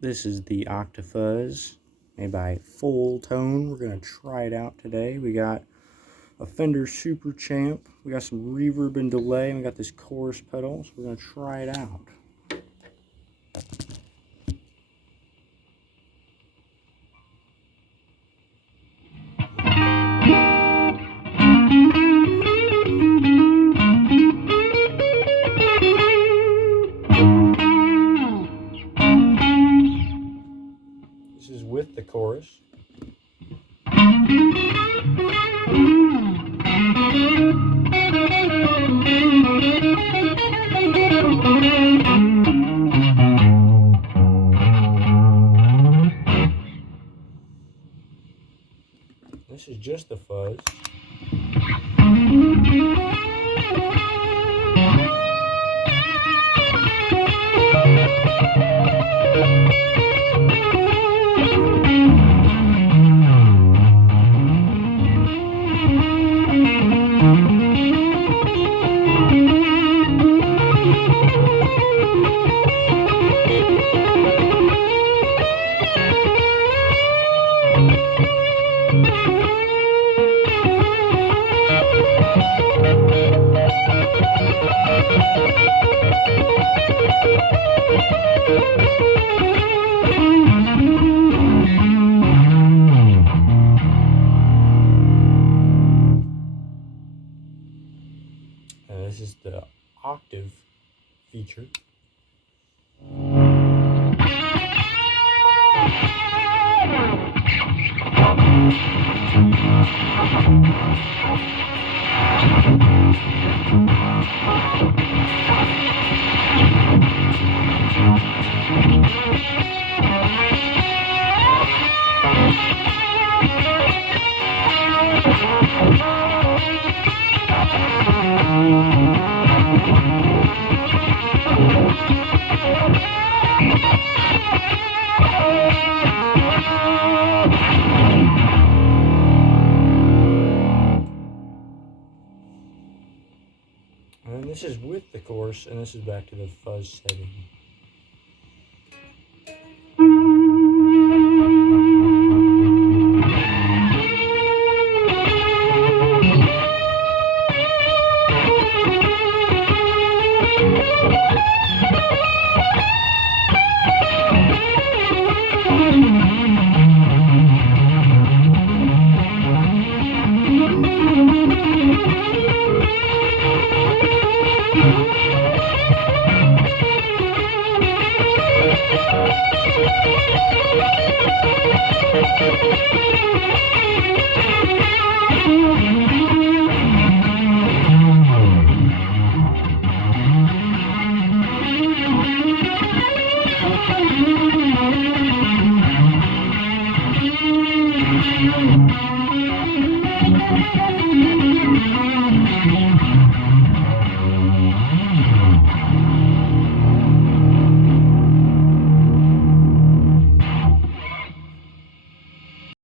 This is the Octafuzz, made by Full Tone. We're going to try it out today. We got a Fender Super Champ. We got some reverb and delay. And we got this chorus pedal, so we're going to try it out. This is with the chorus. This is just the fuzz. This is the octave feature. And this is with the chorus, and this is back to the fuzz setting.